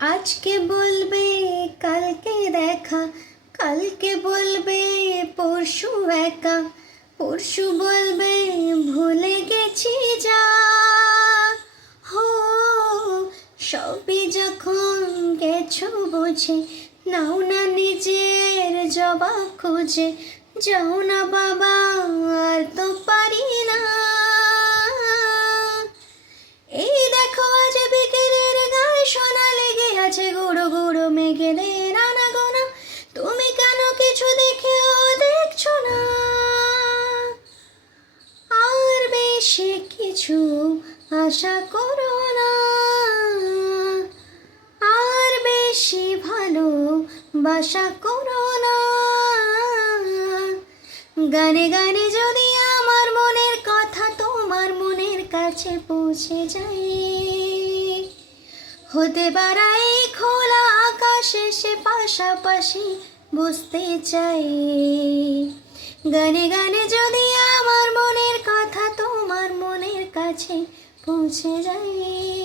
আজকে বলবে কালকে দেখা, কালকে বলবে পরশু একা, পরশু বলবে ভুলে গেছি যা। হো সবই যখন গেছো বুঝে, নাও না নিজের জবাব খুঁজে, যাও না বাবা আর তো পারি না। এই দেখো আজ বিকেলের গায়ে সোনা লেগে আছে, গুঁড়ো গুঁড়ো মেঘেদের আনাগোনা, তুমি কেন কিছু দেখেও দেখছো না? আর বেশি কিছু আশা করো না, আর বেশি ভালো বাসা করো না। গানে গানে যদি আমার মনের কথা তোমার মনের কাছে পৌঁছে যায়, হতে পারাই খোলা আকাশে সে পাশাপাশি বুঝতে চাই। গানে গানে যদি আমার মনের কথা তোমার মনের কাছে পৌঁছে যায়।